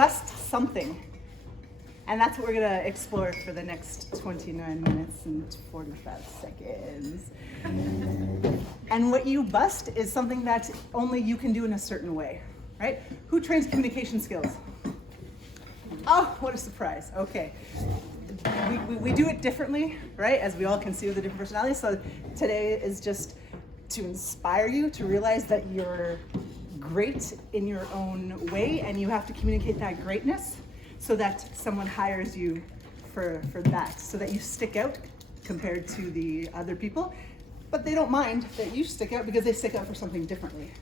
bust something. And that's what we're gonna explore for the next 29 minutes and 45 seconds. And what you bust is something that only you can do in a certain way, right? Who trains communication skills? Oh, what a surprise, okay. We do it differently, right? As we all can see with the different personalities. So today is just to inspire you to realize that you're great in your own way and you have to communicate that greatness so that someone hires you for that, so that you stick out compared to the other people. But they don't mind that you stick out because they stick out for something differently.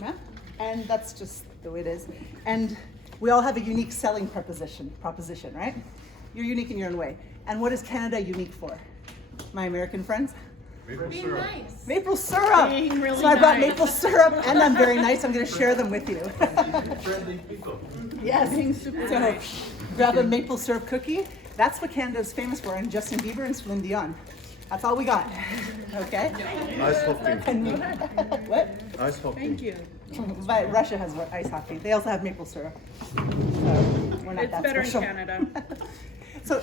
Yeah? And that's just the way it is. And we all have a unique selling proposition, right? You're unique in your own way. And what is Canada unique for? My American friends? Maple syrup. Nice. Maple syrup! Being really so I brought nice. maple syrup and I'm very nice. I'm gonna share them with you. Friendly people. Yes. Being super So nice. grab a maple syrup cookie. That's what Canada's famous for, and Justin Bieber and Celine Dion. That's all we got. Okay? Ice hockey. And what? Ice hockey. Thank you. But Russia has ice hockey. They also have maple syrup. So we're not It's that better special. in Canada. So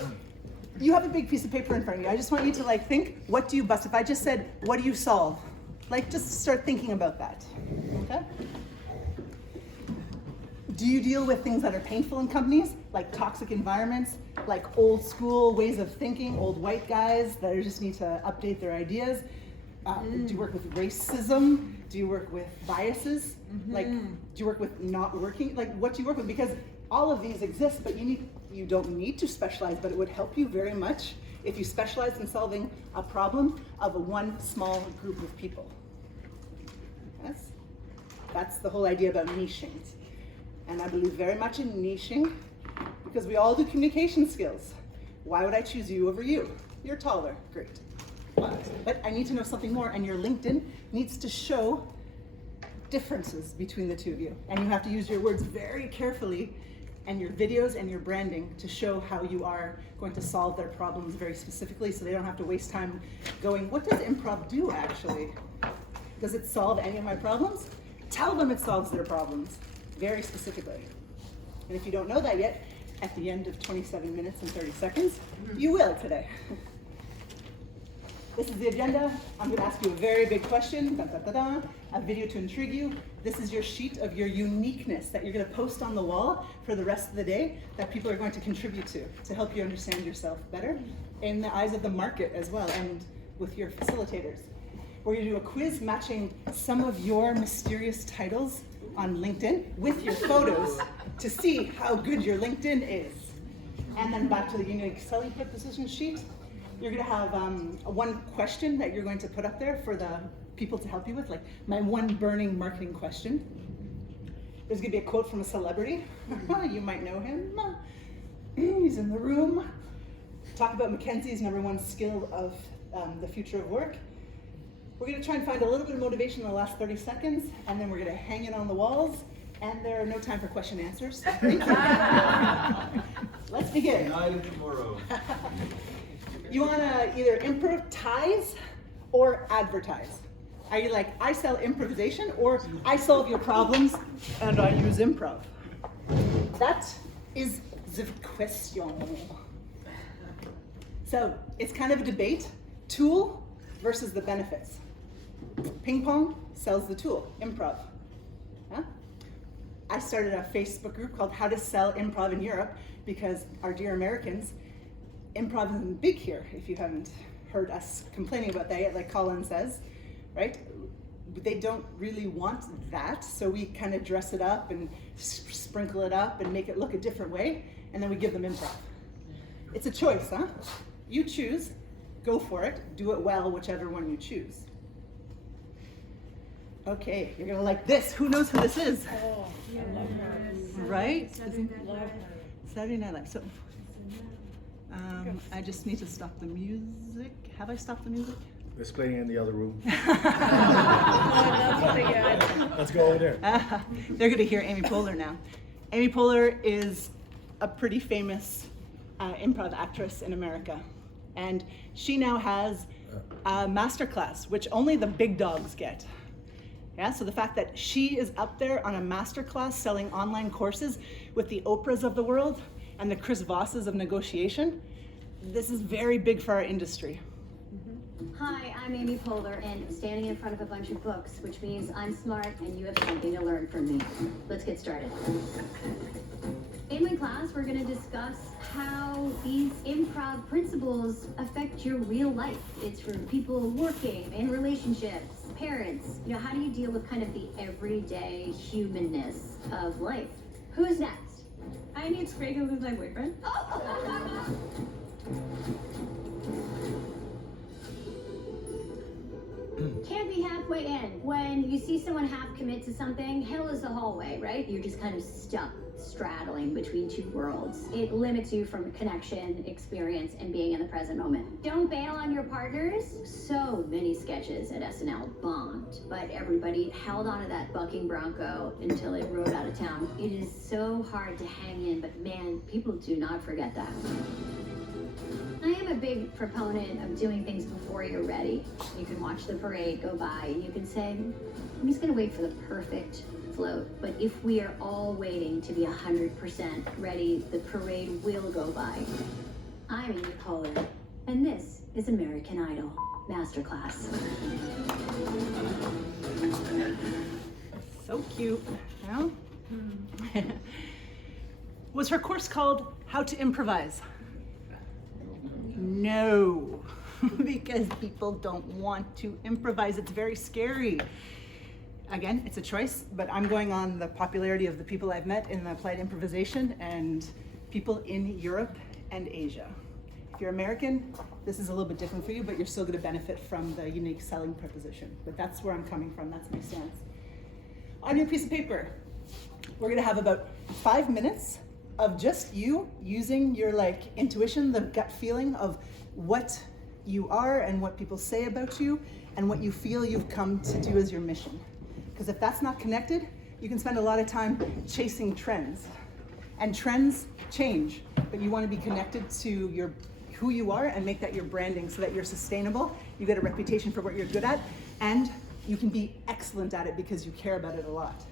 you have a big piece of paper in front of you. I just want you to like think, what do you bust? If I just said, what do you solve? Like just start thinking about that, okay? Do you deal with things that are painful in companies, like toxic environments, like old school ways of thinking, old white guys that just need to update their ideas? Do you work with racism? Do you work with biases? Like, do you work with not working? Like, what do you work with? Because all of these exist, but you don't need to specialize, but it would help you very much if you specialize in solving a problem of one small group of people. Yes? That's the whole idea about niching. And I believe very much in niching because we all do communication skills. Why would I choose you over you? You're taller, great. But I need to know something more, and your LinkedIn needs to show differences between the two of you. And you have to use your words very carefully and your videos and your branding to show how you are going to solve their problems very specifically so they don't have to waste time going, what does improv do actually? Does it solve any of my problems? Tell them it solves their problems very specifically. And if you don't know that yet, at the end of 27 minutes and 30 seconds, you will today. This is the agenda. I'm going to ask you a very big question, a video to intrigue you. This is your sheet of your uniqueness that you're going to post on the wall for the rest of the day that people are going to contribute to help you understand yourself better in the eyes of the market as well and with your facilitators. We're going to do a quiz matching some of your mysterious titles on LinkedIn with your photos to see how good your LinkedIn is. And then back to the unique selling proposition sheet. You're going to have one question that you're going to put up there for the people to help you with, like my one burning marketing question. There's going to be a quote from a celebrity. You might know him. He's in the room. Talk about Mackenzie's #1 skill of the future of work. We're going to try and find a little bit of motivation in the last 30 seconds, and then we're going to hang it on the walls, and there are no time for question and answers. Thank you. Let's begin. Tonight and tomorrow. You want to either improvise or advertise. Are you like, I sell improvisation, or I solve your problems and I use improv? That is the question. So it's kind of a debate, tool versus the benefits. Ping pong sells the tool, improv. Huh? I started a Facebook group called How to Sell Improv in Europe because our dear Americans, improv isn't big here, if you haven't heard us complaining about that yet, like Colin says, right? They don't really want that, so we kind of dress it up and sprinkle it up and make it look a different way, and then we give them improv. It's a choice, huh? You choose, go for it, do it well, whichever one you choose. Okay, you're gonna like this. Who knows who this is? Oh, I love her. Right? Love her. Saturday Night Live. So, I just need to stop the music. Have I stopped the music? It's playing in the other room. Oh, that's pretty good. Let's go over there. They're going to hear Amy Poehler now. Amy Poehler is a pretty famous improv actress in America. And she now has a masterclass, which only the big dogs get. Yeah, so the fact that she is up there on a masterclass selling online courses with the Oprahs of the world and the Chris Vosses of negotiation, this is very big for our industry. Hi, I'm Amy Poehler, and standing in front of a bunch of books, which means I'm smart and you have something to learn from me. Let's get started. In my class, we're going to discuss how these improv principles affect your real life. It's for people working, in relationships, parents. You know, how do you deal with kind of the everyday humanness of life? Who's next? Hi, it's Craig, who's my boyfriend. Can't be halfway in. When you see someone half commit to something, hell is the hallway, right? You're just kind of stuck, straddling between two worlds. It limits you from connection, experience, and being in the present moment. Don't bail on your partners. So many sketches at SNL bombed, but everybody held onto that bucking bronco until it rode out of town. It is so hard to hang in, but man, people do not forget that. I am a big proponent of doing things before you're ready. You can watch the parade go by and you can say, I'm just gonna wait for the perfect float. But if we are all waiting to be 100% ready, the parade will go by. I'm Amy Poehler, and this is American Idol Masterclass. So cute, you know? Was her course called How to Improvise? No, because people don't want to improvise. It's very scary. Again, it's a choice, but I'm going on the popularity of the people I've met in applied improvisation and people in Europe and Asia. If you're American, this is a little bit different for you, but you're still going to benefit from the unique selling proposition. But that's where I'm coming from. That's my stance. On your piece of paper, we're going to have about 5 minutes of just you using your intuition, the gut feeling of what you are and what people say about you and what you feel you've come to do as your mission. Because if that's not connected, you can spend a lot of time chasing trends. And trends change, but you want to be connected to who you are and make that your branding so that you're sustainable, you get a reputation for what you're good at, and you can be excellent at it because you care about it a lot.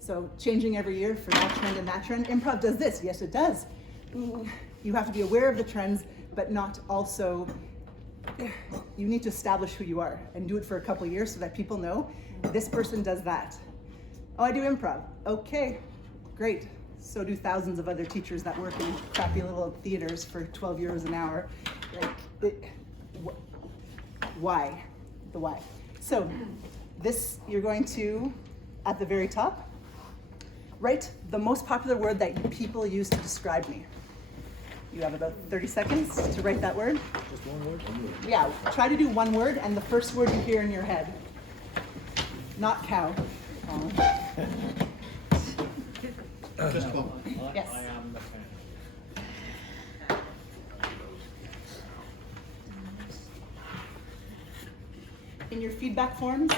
So changing every year for that trend and that trend. Improv does this. Yes, it does. You have to be aware of the trends, but not also, you need to establish who you are and do it for a couple of years so that people know this person does that. Oh, I do improv. Okay, great. So do thousands of other teachers that work in crappy little theaters for 12 euros an hour. Why? The why. So this, you're going to, at the very top, write the most popular word that people use to describe me. You have about 30 seconds to write that word. Just one word? Yeah, try to do one word and the first word you hear in your head. Not cow. Just go. Yes. I am the fan. In your feedback forms,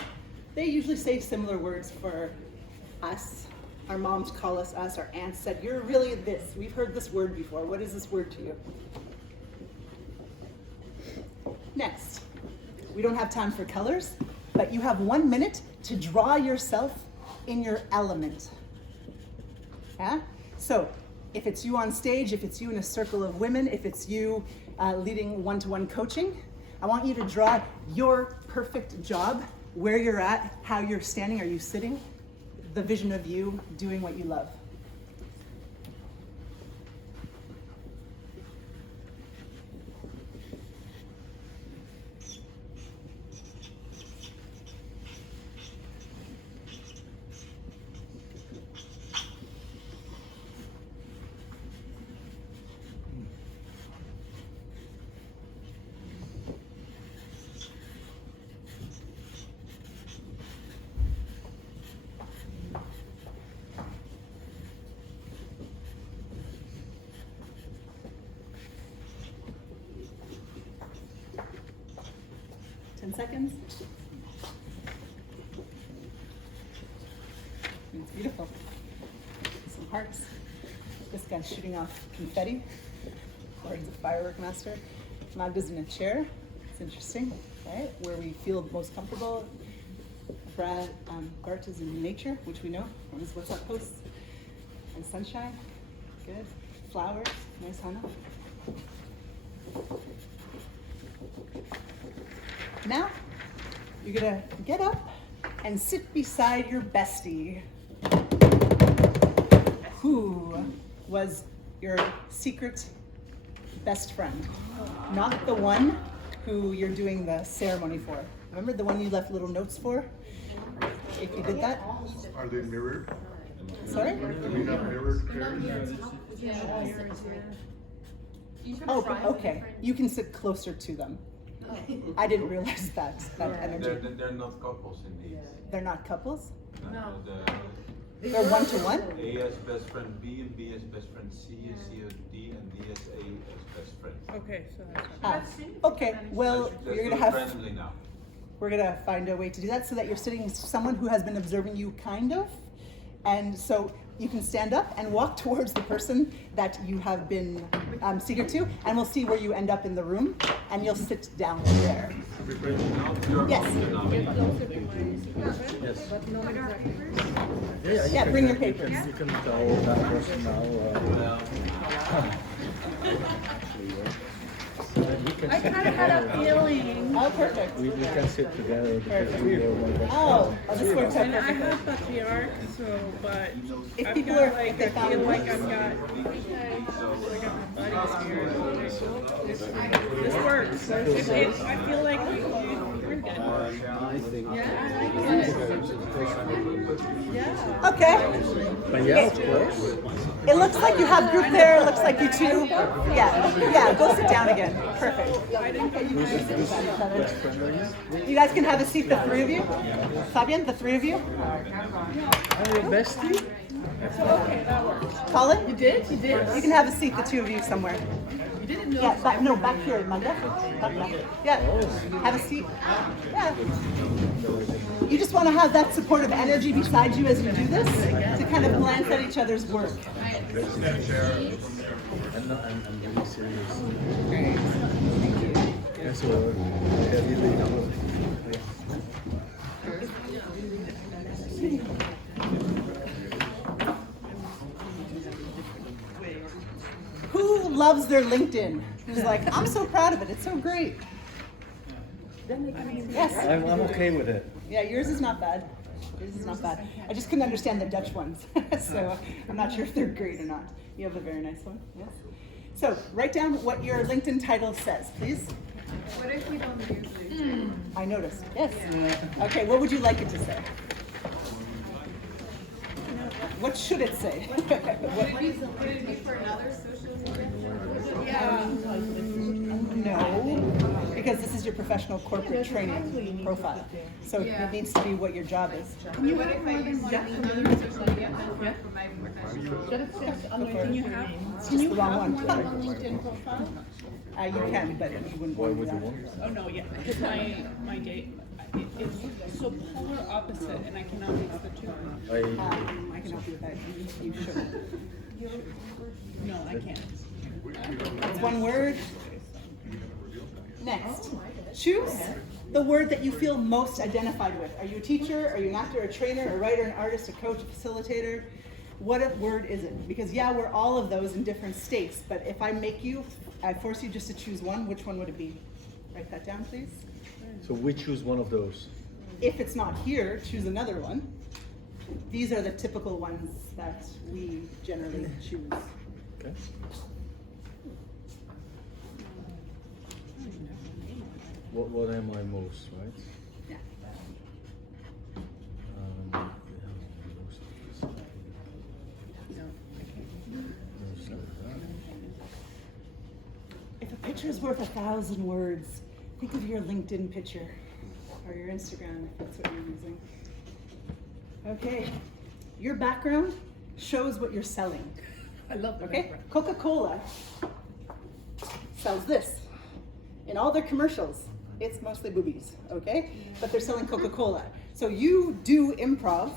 they usually say similar words for us. Our moms call us us, our aunts said, you're really this. We've heard this word before. What is this word to you? Next, we don't have time for colors, but you have 1 minute to draw yourself in your element. Yeah? So if it's you on stage, if it's you in a circle of women, if it's you leading one-to-one coaching, I want you to draw your perfect job, where you're at, how you're standing, are you sitting, the vision of you doing what you love. Seconds. It's beautiful. Some hearts. This guy's shooting off confetti. Gordon's a firework master. Magda's in a chair. It's interesting, right? Where we feel most comfortable. Bart is in nature, which we know from his What's Up posts. And sunshine, good. Flowers, nice Hannah. Now, you're gonna get up and sit beside your bestie. Who was your secret best friend? Not the one who you're doing the ceremony for. Remember the one you left little notes for? If you did that? Are they mirrored? Sorry? Do we have mirrored chairs? Oh, okay. You can sit closer to them. I didn't realize that energy. They're not couples indeed. They're not couples? No. They're one-to-one? A as best friend B and B as best friend C as C as D and D as A as best friend. Okay, so that's. Okay, well, Let's you're do gonna it have, randomly now. we're gonna find a way to do that so that you're sitting with someone who has been observing you, kind of. And so you can stand up and walk towards the person that you have been secret to, and we'll see where you end up in the room, and you'll sit down there. Yes. Yes. Yeah, bring your papers. You can tell that person now. I kind of had a feeling, Oh, perfect. We can sit together because we are one best Oh, this works out and I perfectly. have patriarch, so, but If I've people got are- like, if they I found feel it like works. I got my buddies here. This works. I feel like we're good. I think. Okay. But yeah, of course. It looks like you have group there. It looks like you two. Yeah. Go sit down again. Perfect. You guys can have a seat, the three of you. Fabian, the three of you. Are you bestie? Okay, that works. Colin, you did. You can have a seat, the two of you somewhere. You didn't know. Yeah, back here, Magda. Back. Yeah. Have a seat. Yeah. You just want to have that supportive energy beside you as you do this to kind of glance at each other's work. I'm really serious. Yes, well, Who loves their LinkedIn? Who's like, I'm so proud of it. It's so great. Yes. I'm okay with it. Yeah, yours is not bad. Yours is not bad. I just couldn't understand the Dutch ones, so I'm not sure if they're great or not. You have a very nice one. Yes. So write down what your LinkedIn title says, please. What if we don't use these? I noticed. Yes. Okay. What would you like it to say? What should it say? Would it be for another social media? No, because this is your professional corporate training profile. So it needs to be what your job is. What if I use another social media platform for my professional? Can you have? It's just the wrong one. LinkedIn profile? You can, but you wouldn't Why want to would do you that. want? Oh no, yeah, because my date it's so polar opposite, and I cannot mix the two. I I can help you with that. You should. No, I can't. That's one word. Next, choose the word that you feel most identified with. Are you a teacher? Are you an actor, a trainer, a writer, an artist, a coach, a facilitator? What word is it? Because yeah, we're all of those in different states, but if I force you just to choose one, which one would it be? Write that down, please. So we choose one of those. If it's not here, choose another one. These are the typical ones that we generally choose. Okay. What am I most, right? Yeah. If a picture is worth 1,000 words, think of your LinkedIn picture or your Instagram if that's what you're using. Okay, your background shows what you're selling. I love the Okay, Coca-Cola sells this. In all their commercials, it's mostly boobies, okay? But they're selling Coca-Cola. So you do improv,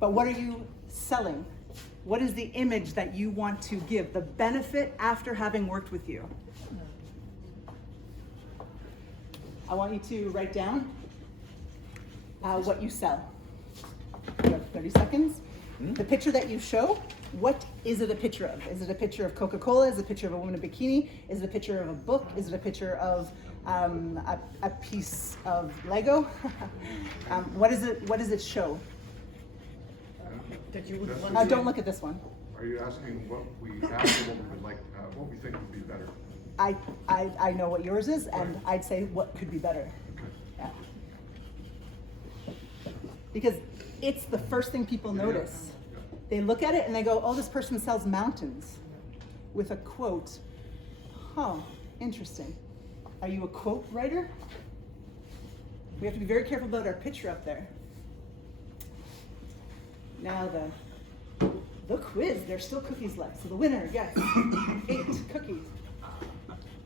but what are you selling? What is the image that you want to give? The benefit after having worked with you. I want you to write down what you sell. You have 30 seconds. The picture that you show, what is it a picture of? Is it a picture of Coca-Cola? Is it a picture of a woman in a bikini? Is it a picture of a book? Is it a picture of a piece of Lego? What does it show? That you would want Don't look at this one. Are you asking what we have or what we would like to have, what we think would be better? I know what yours is, and I'd say what could be better. Yeah. Because it's the first thing people notice. They look at it and they go, oh, this person sells mountains with a quote. Huh, interesting. Are you a quote writer? We have to be very careful about our picture up there. Now the quiz, there's still cookies left. So the winner gets 8 cookies.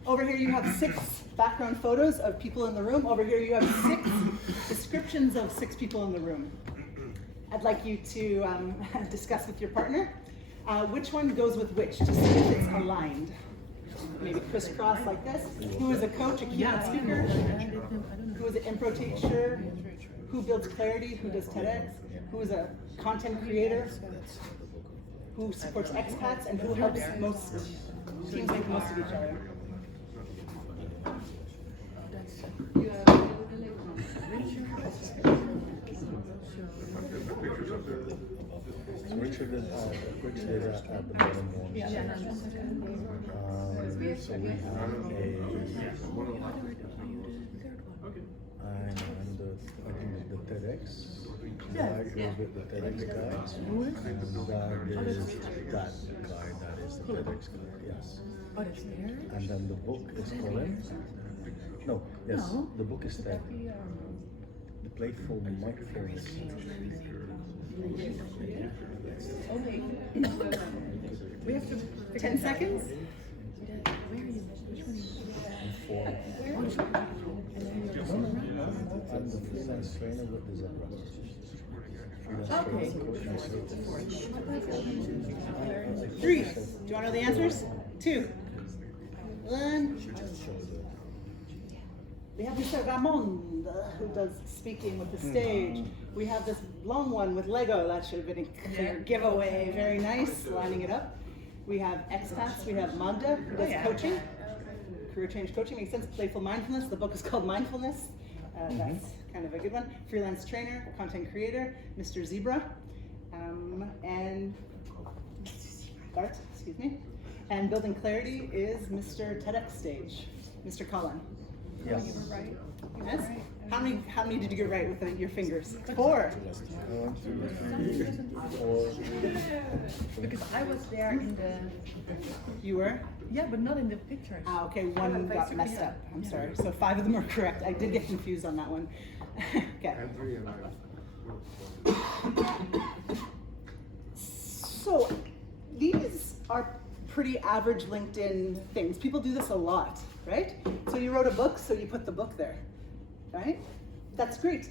Over here you have 6 background photos of people in the room. Over here you have 6 descriptions of 6 people in the room. I'd like you to discuss with your partner which one goes with which to see if it's aligned. Maybe crisscross like this. Who is a coach, a keynote speaker? Who is an improv teacher? Who builds clarity? Who does TEDx? Who is a content creator? Who supports expats? And who helps most teams make the most of each other? So Richard is at the bottom one. So we have I think the TEDx guy goes with the TEDx guy. And that is that guy, that is the TEDx guy, yes. Oh, that's there? And then the book is Colin. No, yes, the book is Ted. The Playful Mindfulness. We have to 10 seconds? For I'm the freelance trainer with the Zebra. Okay. 3. Do you want to know the answers? 2. 1. We have Mr. Ramon, who does speaking with the stage. We have this long one with Lego. That should have been a clear giveaway. Very nice, lining it up. We have expats. We have Magda, who does coaching. Career change coaching makes sense. Playful mindfulness. The book is called Mindfulness. That's kind of a good one. Freelance trainer, content creator, Mr. Zebra, and Bart, excuse me. And building clarity is Mr. TEDx stage, Mr. Colin. Yes. You were right. Yes? How many did you get right with your fingers? 4. 1, 2, 3, 4. Because I was there in the, You were? yeah, but not in the pictures. Ah, okay, 1 got messed up. I'm sorry. So 5 of them are correct. I did get confused on that one. Okay. And 3 and I. So these are pretty average LinkedIn things. People do this a lot, right? So you wrote a book, so you put the book there, right? That's great.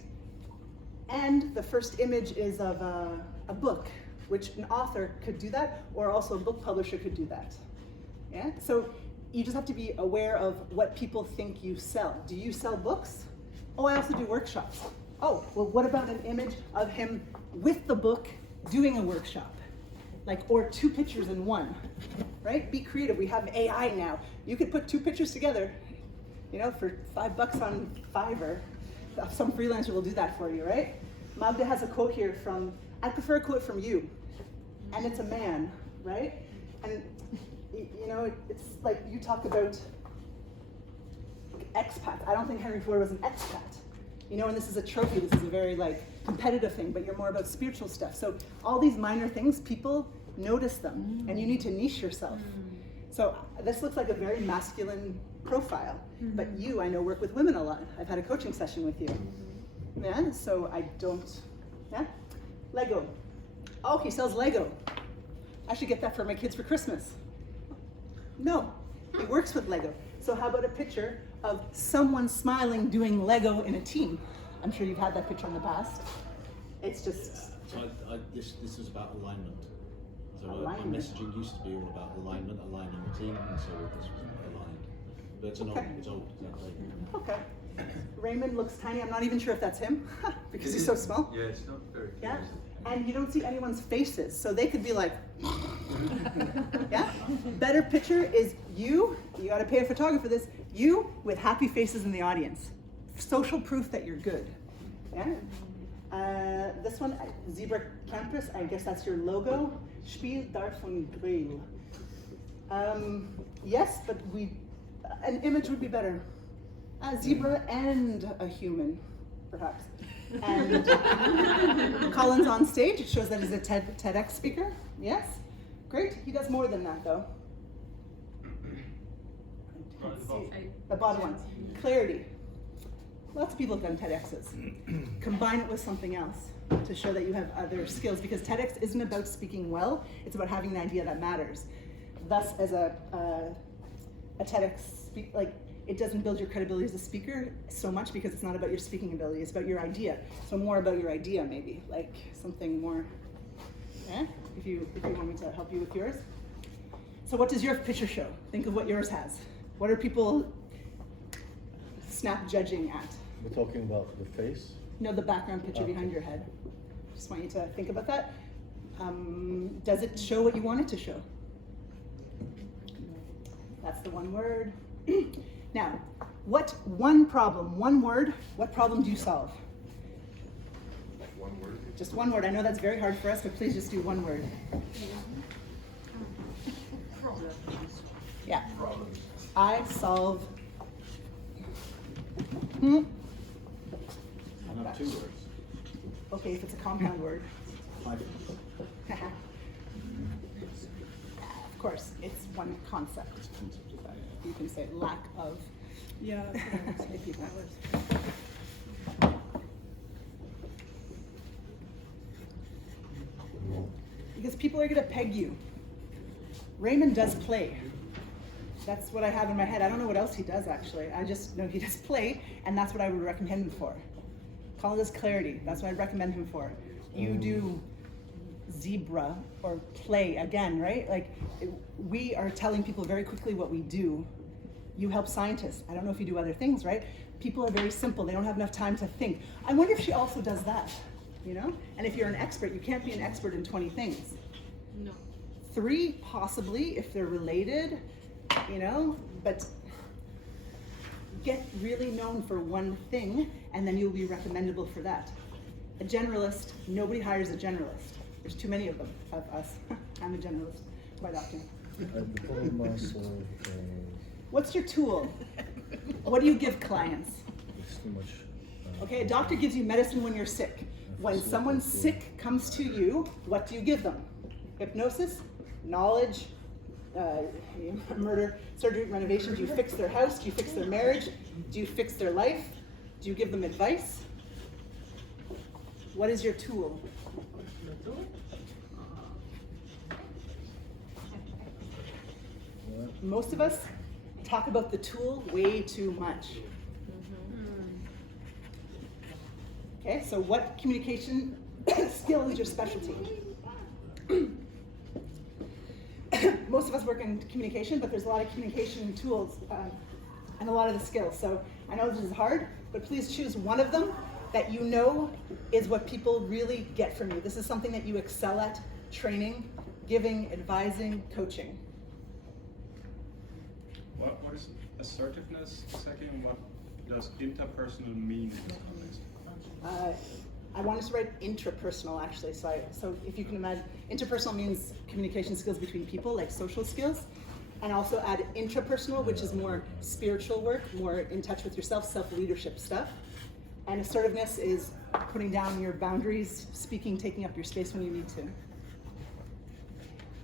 And the first image is of a book, which an author could do that, or also a book publisher could do that. Yeah? So you just have to be aware of what people think you sell. Do you sell books? Oh, I also do workshops. Oh, well, what about an image of him with the book doing a workshop? Like, or 2 pictures in one, right? Be creative. We have AI now. You could put 2 pictures together, you know, for $5 on Fiverr. Some freelancer will do that for you, right? Magda has a quote here from, I prefer a quote from you, and it's a man, right? And you know, it's like you talk about expats. I don't think Henry Ford was an expat. You know, and this is a trophy. This is a very like competitive thing, but you're more about spiritual stuff. So all these minor things, people notice them, and you need to niche yourself. So this looks like a very masculine profile, but you, I know, work with women a lot. I've had a coaching session with you. Yeah, so I don't, yeah? Lego. Oh, he sells Lego. I should get that for my kids for Christmas. No, he works with Lego. So how about a picture of someone smiling doing Lego in a team? I'm sure you've had that picture in the past. It's just, This is about alignment. So Alignment. my messaging used to be all about alignment, aligning the team, and so this was aligned. but it's Okay. it's old. It's not like- Okay. Raymond looks tiny. I'm not even sure if that's him because he's so small. Yeah, it's not very Yeah. clear. And you don't see anyone's faces, so they could be like, yeah? Better picture is you gotta pay a photographer this, you with happy faces in the audience. Social proof that you're good, yeah? This one, Zebra Campus, I guess that's your logo. Spiel davon Grill. Yes, but an image would be better. A zebra and a human, perhaps. And Colin's on stage. It shows that he's a TEDx speaker. Yes, great. He does more than that, though. The bottom one, clarity. Lots of people have done TEDx's. Combine it with something else to show that you have other skills, because TEDx isn't about speaking well. It's about having an idea that matters. Thus, as a TEDx it doesn't build your credibility as a speaker so much because it's not about your speaking ability, it's about your idea. So more about your idea, maybe, like something more, if you want me to help you with yours. So what does your picture show? Think of what yours has. What are people snap judging at? We're talking about the face. No, the background picture Okay. behind your head. Just want you to think about that. Does it show what you want it to show? That's the one word. Now, what one problem, one word, what problem do you solve? One word. Just one word. I know that's very hard for us, but please just do one word. Yeah. I solve. I have 2 words. Okay, if it's a compound word. Five. Of course, it's one concept. You can say lack of. Yeah. If you want. Because people are gonna peg you. Raymond does play. That's what I have in my head. I don't know what else he does actually. I just know he does play, and that's what I would recommend him for. Colin does clarity. That's what I'd recommend him for. You do zebra or play again, right? Like we are telling people very quickly what we do. You help scientists. I don't know if you do other things, right? People are very simple. They don't have enough time to think. I wonder if she also does that, you know? And if you're an expert, you can't be an expert in 20 things. No. 3, possibly, if they're related, you know, but get really known for one thing and then you'll be recommendable for that. A generalist, nobody hires a generalist. There's too many of them, of us. I'm a generalist quite often. What's your tool? What do you give clients? It's too much. Okay, a doctor gives you medicine when you're sick. When someone sick comes to you, what do you give them? Hypnosis, knowledge, murder, surgery, renovation. Do you fix their house? Do you fix their marriage? Do you fix their life? Do you give them advice? What is your tool? Most of us talk about the tool way too much. Okay, so what communication skill is your specialty? Most of us work in communication, but there's a lot of communication tools and a lot of the skills. So I know this is hard, but please choose one of them that you know is what people really get from you. This is something that you excel at: training, giving, advising, coaching. What is assertiveness exactly, and what does interpersonal mean? I wanted to write intrapersonal actually, so if you can imagine, interpersonal means communication skills between people, like social skills, and also add intrapersonal, which is more spiritual work, more in touch with yourself, self-leadership stuff. And assertiveness is putting down your boundaries, speaking, taking up your space when you need to.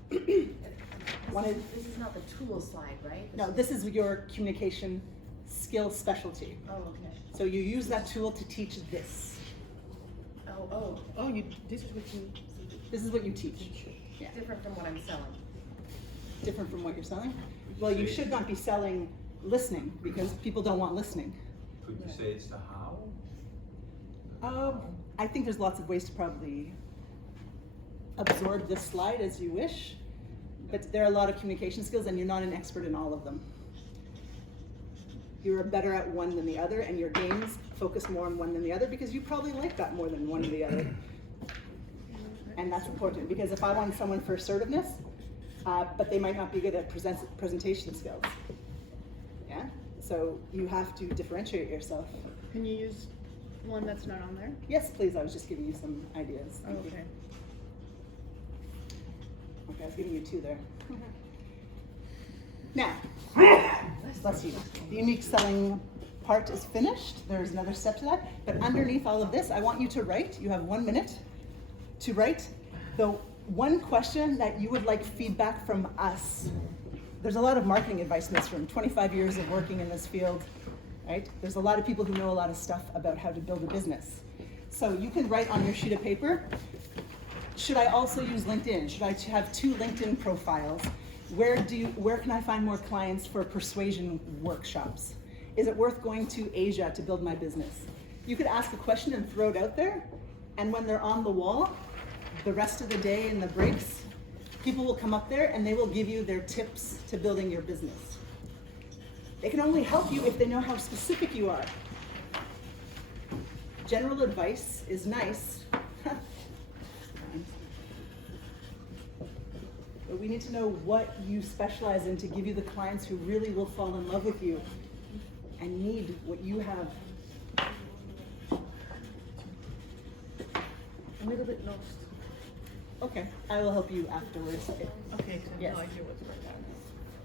This is not the tool slide, right? No, this is your communication skill specialty. Oh, okay. So you use that tool to teach this. Oh, Oh, this is what you. This is what you teach. Yeah. different from what I'm selling. Different from what you're selling? Well, you should not be selling listening because people don't want listening. Could you say it's the how? I think there's lots of ways to probably absorb this slide as you wish, but there are a lot of communication skills and you're not an expert in all of them. you're better at one than the other, and your gains focus more on one than the other because you probably like that more than one or the other. And that's important, because if I want someone for assertiveness, but they might not be good at presentation skills. Yeah? So you have to differentiate yourself. Can you use one that's not on there? Yes, please, I was just giving you some ideas. Oh, Thank you. okay. Okay, I was giving you two there. Now, bless you. The unique selling part is finished. There's another step to that. But underneath all of this, I want you to write. You have 1 minute to write the one question that you would like feedback from us. There's a lot of marketing advice in this room, 25 years of working in this field, right? There's a lot of people who know a lot of stuff about how to build a business. So you can write on your sheet of paper, should I also use LinkedIn? Should I have 2 LinkedIn profiles? Where can I find more clients for persuasion workshops? Is it worth going to Asia to build my business? You could ask a question and throw it out there, and when they're on the wall, the rest of the day in the breaks, people will come up there and they will give you their tips to building your business. They can only help you if they know how specific you are. General advice is nice, but we need to know what you specialize in to give you the clients who really will fall in love with you and need what you have. A little bit lost. Okay, I will help you afterwards. Okay, so I have Yes. no idea what's right now.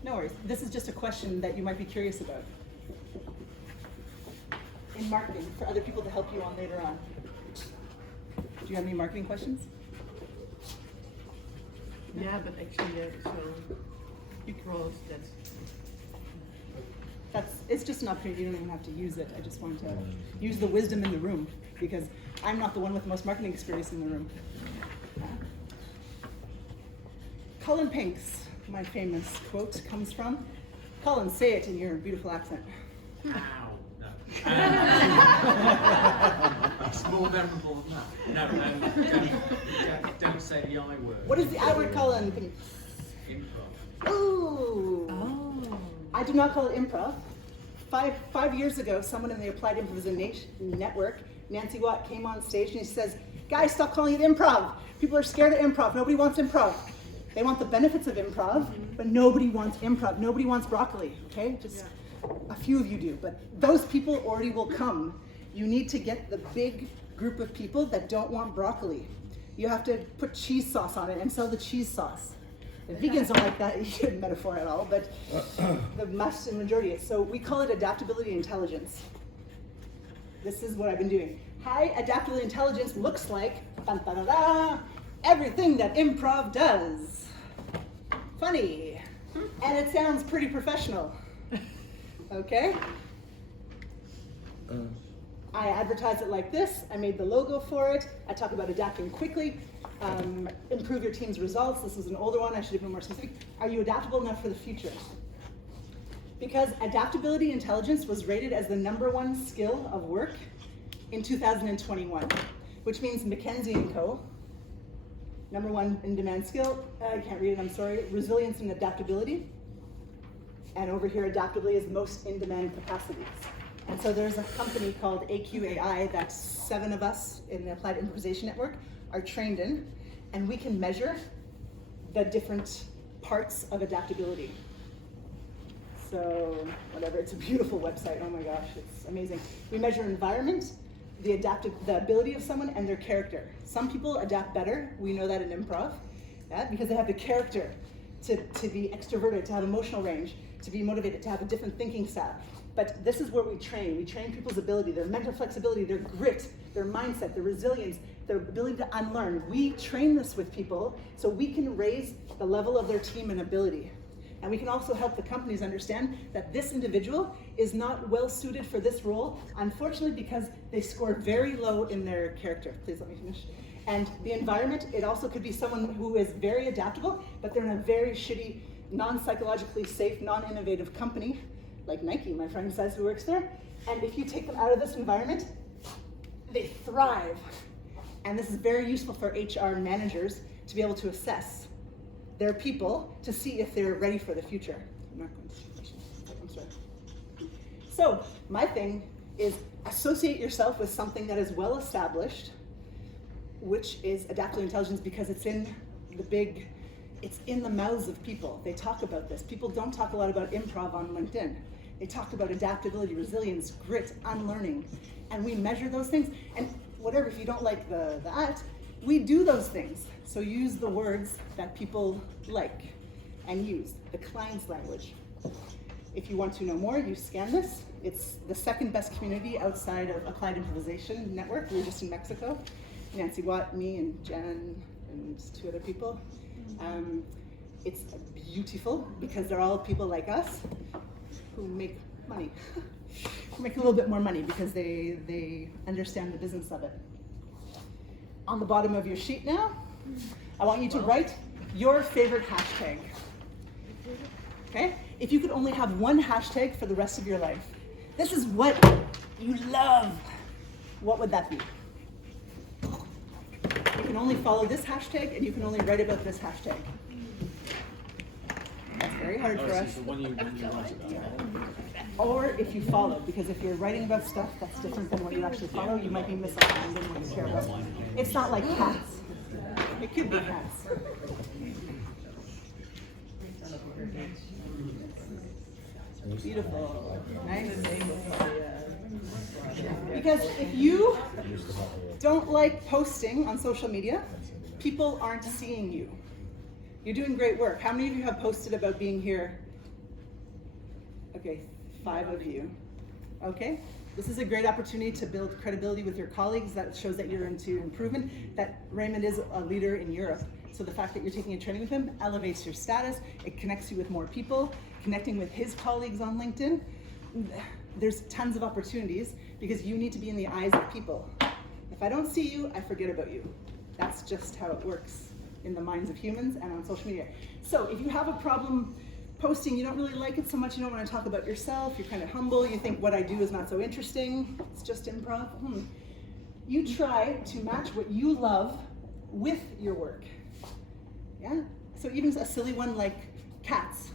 No worries. This is just a question that you might be curious about. In marketing, for other people to help you on later on. Do you have any marketing questions? Yeah, but actually, so big roles, It's just an opportunity. You don't even have to use it. I just want to use the wisdom in the room, because I'm not the one with the most marketing experience in the room. Colin Pinks, my famous quote comes from. Colin, say it in your beautiful accent. Ow. No. It's more memorable than that. No, don't say the I word. What is the I word, Colin Pinks? Improv. Ooh. Oh. I do not call it improv. Five years ago, someone in the Applied Improvisation Network, Nancy Watt, came on stage and she says, guys, stop calling it improv. People are scared of improv. Nobody wants improv. They want the benefits of improv, but nobody wants improv. Nobody wants broccoli, okay? Just a few of you do, but those people already will come. You need to get the big group of people that don't want broccoli. You have to put cheese sauce on it and sell the cheese sauce. The vegans don't like that metaphor at all, but the massive majority is. So we call it adaptability intelligence. This is what I've been doing. High adaptability intelligence looks like everything that improv does. Funny. And it sounds pretty professional. Okay? I advertise it like this. I made the logo for it. I talk about adapting quickly. Improve your team's results. This is an older one. I should have been more specific. Are you adaptable enough for the future? Because adaptability intelligence was rated as the #1 skill of work in 2021, which means McKinsey & Co. #1 in-demand skill. I can't read it, I'm sorry. Resilience and adaptability. And over here, adaptability is most in-demand capacities. And so there's a company called AQAI that 7 of us in the Applied Improvisation Network are trained in, and we can measure the different parts of adaptability. So whatever, it's a beautiful website, oh my gosh, it's amazing. We measure environment, the ability of someone, and their character. Some people adapt better, we know that in improv, yeah, because they have the character to be extroverted, to have emotional range, to be motivated, to have a different thinking style. But this is where we train. We train people's ability, their mental flexibility, their grit, their mindset, their resilience, their ability to unlearn. We train this with people so we can raise the level of their team and ability. And we can also help the companies understand that this individual is not well suited for this role, unfortunately, because they scored very low in their character. Please let me finish. And the environment, it also could be someone who is very adaptable, but they're in a very shitty, non-psychologically safe, non-innovative company, like Nike, my friend says, who works there. And if you take them out of this environment, they thrive. And this is very useful for HR managers to be able to assess their people to see if they're ready for the future. I'm not going to, I'm sorry. So my thing is associate yourself with something that is well established, which is adaptive intelligence, because it's in the mouths of people. They talk about this. People don't talk a lot about improv on LinkedIn. They talk about adaptability, resilience, grit, unlearning, and we measure those things. And whatever, if you don't like that, we do those things. So use the words that people like and use, the client's language. If you want to know more, you scan this. It's the second best community outside of Applied Improvisation Network. We were just in Mexico. Nancy Watt, me, and Jen, and 2 other people. It's beautiful because they're all people like us who make money, who make a little bit more money because they understand the business of it. On the bottom of your sheet now, I want you to write your favorite hashtag. Okay? If you could only have one hashtag for the rest of your life, this is what you love, what would that be? You can only follow this hashtag and you can only write about this hashtag. That's very hard for us. The one you write about. Or if you follow, because if you're writing about stuff that's different than what you actually follow, you might be misunderstanding what you care about. It's not like cats. It could be cats. Beautiful. Nice. Because if you don't like posting on social media, people aren't seeing you. You're doing great work. How many of you have posted about being here? Okay, 5 of you. Okay, this is a great opportunity to build credibility with your colleagues. That shows that you're into improvement, that Raymond is a leader in Europe. So the fact that you're taking a training with him elevates your status. It connects you with more people, connecting with his colleagues on LinkedIn. There's tons of opportunities because you need to be in the eyes of people. If I don't see you, I forget about you. That's just how it works in the minds of humans and on social media. So if you have a problem posting, you don't really like it so much, you don't want to talk about yourself, you're kind of humble, you think what I do is not so interesting, it's just improv. You try to match what you love with your work. Yeah? So even a silly one like cats,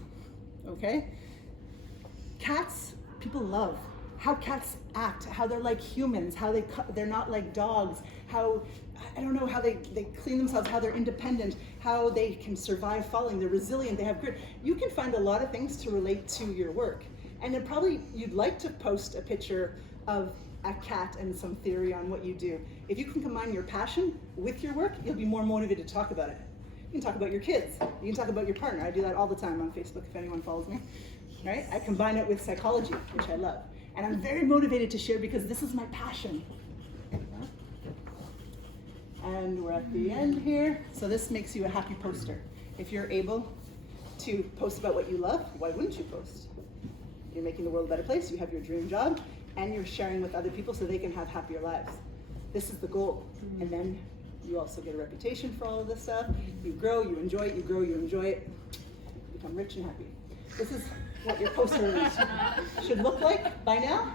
okay? Cats, people love how cats act, how they're like humans, how they're not like dogs, how, I don't know, how they clean themselves, how they're independent, how they can survive falling, they're resilient, they have grit. You can find a lot of things to relate to your work. And then probably you'd like to post a picture of a cat and some theory on what you do. If you can combine your passion with your work, you'll be more motivated to talk about it. You can talk about your kids, you can talk about your partner. I do that all the time on Facebook if anyone follows me. Right? I combine it with psychology, which I love. And I'm very motivated to share because this is my passion. And we're at the end here. So this makes you a happy poster. If you're able to post about what you love, why wouldn't you post? You're making the world a better place, you have your dream job, and you're sharing with other people so they can have happier lives. This is the goal. And then you also get a reputation for all of this stuff. You grow, you enjoy it, you grow, you enjoy it, you become rich and happy. This is what your poster should look like by now.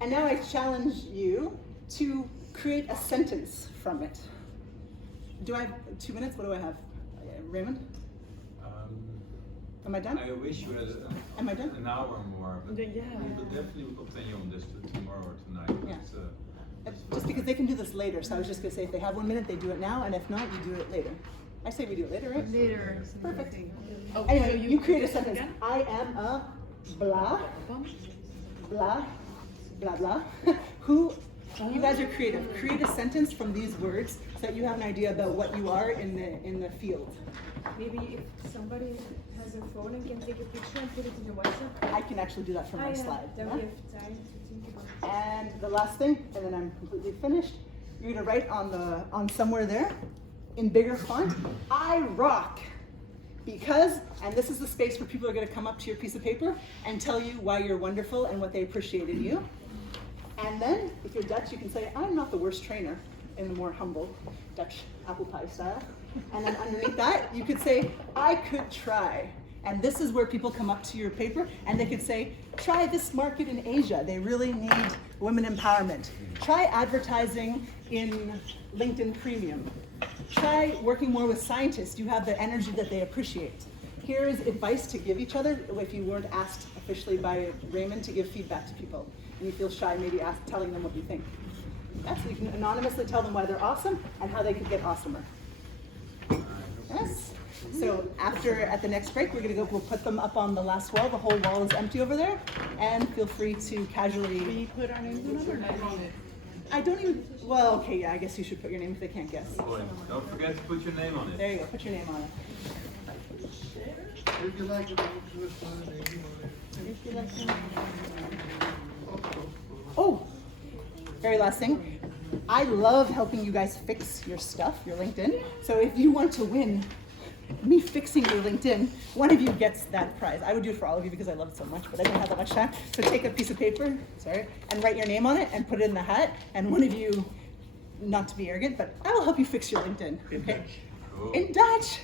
And now I challenge you to create a sentence from it. Do I have 2 minutes? What do I have? Raymond? Am I done? I wish you had Am I done? an hour more, but Yeah. we will definitely continue on this tomorrow or tonight. Yeah. It's, Just because they can do this later, so I was just gonna say if they have 1 minute, they do it now, and if not, you do it later. I say we do it later, right? Later. Perfect. Oh, Anyway, so you create a this sentence. again? I am a blah, blah, blah, blah. Who, you guys are creative. Create a sentence from these words so that you have an idea about what you are in the field. Maybe if somebody has a phone and can take a picture and put it in the WhatsApp. I can actually do that from my slide. Then yeah? we have time to think about it. And the last thing, and then I'm completely finished. You're gonna write on somewhere there, in bigger font, I rock. Because, and this is the space where people are gonna come up to your piece of paper and tell you why you're wonderful and what they appreciated you. And then, if you're Dutch, you can say, I'm not the worst trainer, in the more humble Dutch apple pie style. And then underneath that, you could say, I could try. And this is where people come up to your paper and they could say, try this market in Asia. They really need women empowerment. Try advertising in LinkedIn Premium. Try working more with scientists. You have the energy that they appreciate. here is advice to give each other if you weren't asked officially by Raymond to give feedback to people and you feel shy maybe telling them what you think. Yeah, so you can anonymously tell them why they're awesome and how they could get awesomer. Yes. So at the next break, we'll put them up on the last wall. The whole wall is empty over there, and feel free to casually. We put our names on it or not? I don't even. Well, okay, yeah. I guess you should put your name if they can't guess. Don't forget to put your name on it. There you go. Put your name on it. If you like it, just put a name on it. Oh, very last thing. I love helping you guys fix your stuff, your LinkedIn. So if you want to win me fixing your LinkedIn, one of you gets that prize. I would do it for all of you because I love it so much, but I don't have that much time. So take a piece of paper, and write your name on it and put it in the hat. And one of you, not to be arrogant, but I will help you fix your LinkedIn. Okay? In Dutch.